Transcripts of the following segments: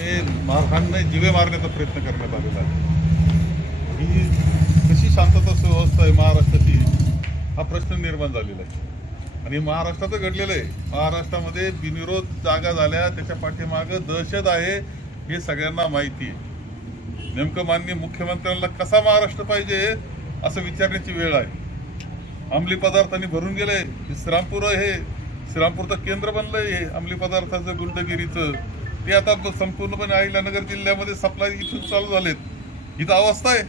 हे मारहाणने जिवे मारण्याचा प्रयत्न करण्यात आलेला आहे. ही कशी शांतता सुव्यवस्था आहे महाराष्ट्राची हा प्रश्न निर्माण झालेला आहे. आणि महाराष्ट्राचं घडलेलं आहे. महाराष्ट्रामध्ये बिनविरोध जागा झाल्या त्याच्या पाठीमागं दहशत आहे हे सगळ्यांना माहिती आहे. नेमकं माननीय मुख्यमंत्र्यांना कसा महाराष्ट्र पाहिजे असं विचारण्याची वेळ आहे. अंमली पदार्थांनी भरून गेलंय. श्रीरामपूर हे श्रीरामपूरचं केंद्र बनलंय हे अंमली पदार्थाचं गुंडगिरीचं. ते आता संपूर्णपणे अहिल्यानगर जिल्ह्यामध्ये सप्लाय इथून चालू झालेत. इथं अवस्था आहे.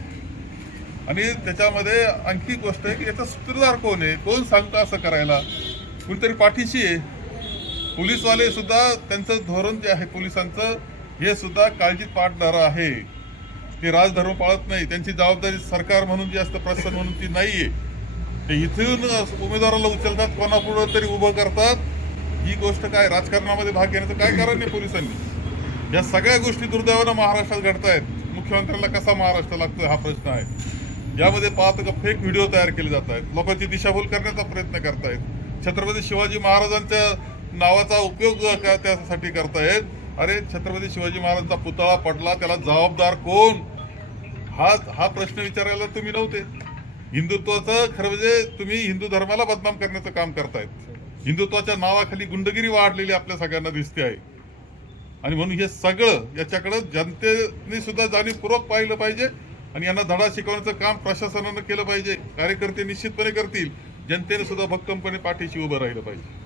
आणि त्याच्यामध्ये आणखी गोष्ट आहे की याचा सूत्रधार कोण आहे? कोण सांगतं असं करायला? कुणीतरी पाठीशी आहे. पोलीसवाले सुद्धा त्यांचं धोरण जे आहे पोलिसांचं हे सुद्धा काळजीत पाठधार आहे. ते राजधर्म पाळत नाही. त्यांची जबाबदारी सरकार म्हणून जी असतं प्रशासन म्हणून ती नाहीये. ते इथून उमेदवाराला उचलतात कोणापुढं तरी उभं करतात. ही गोष्ट काय राजकारणामध्ये भाग घेण्याचं काय कारण नाही पोलिसांनी? या सगळ्या गोष्टी दुर्दैवानं महाराष्ट्रात घडतायत. मुख्यमंत्र्याला कसा महाराष्ट्र लागतोय हा प्रश्न आहे. यामध्ये पाहतो का फेक व्हिडिओ तयार केले जात आहेत लोकांची दिशाभूल करण्याचा प्रयत्न करतायत. छत्रपती शिवाजी महाराजांच्या नावाचा उपयोग का त्यासाठी करतायत? अरे छत्रपती शिवाजी महाराजांचा पुतळा पडला त्याला जबाबदार कोण? हा हा प्रश्न विचारायला तुम्ही नव्हते. हिंदुत्वाचं खरं म्हणजे तुम्ही हिंदू धर्माला बदनाम करण्याचं काम करतायत. हिंदुत्वाच्या नावाखाली गुंडगिरी वाढलेली आपल्या सगळ्यांना दिसते आहे. आणि म्हणून हे सगळं याच्याकडं जनतेने सुद्धा जाणीवपूर्वक पाहिलं पाहिजे आणि यांना धडा शिकवण्याचं काम प्रशासनानं केलं पाहिजे. कार्यकर्ते निश्चितपणे करतील. जनतेने सुद्धा भक्कमपणे पाठीशी उभं राहिलं पाहिजे.